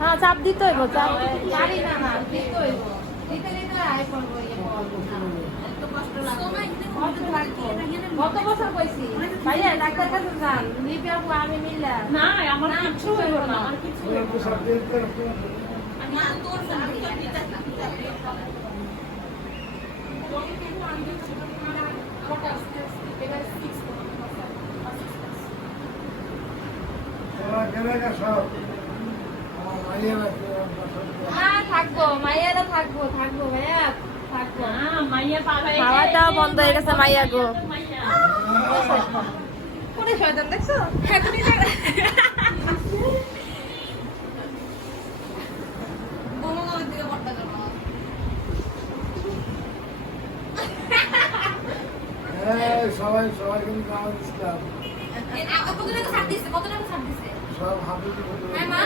হ্যাঁ চাপ দিতে হইব, চাপ গাড়ি না না দিতে হইব, দিতে দিতে আইফোন কইয়ে গত বছর কইছি ভাইয়া ডাক্তার কাছে যান লিপি আপু আমি মিললাম না আমার কিছু হইব না, আমার কিছু হইব না তোর থাকবো মাইয়ারা থাকবো থাকবো ভাইয়া থাকবো। খাওয়া দাওয়া বন্ধ হয়ে গেছে মাইয়া গো। কোনে শয়তান দেখছো? সবাই সবাই কিন্তু খাওয়া দিচ্ছিলাম। কত টাকা ছাড় দিছে? কত টাকা ছাড় দিছে? সব হাবি হ্যাঁ মা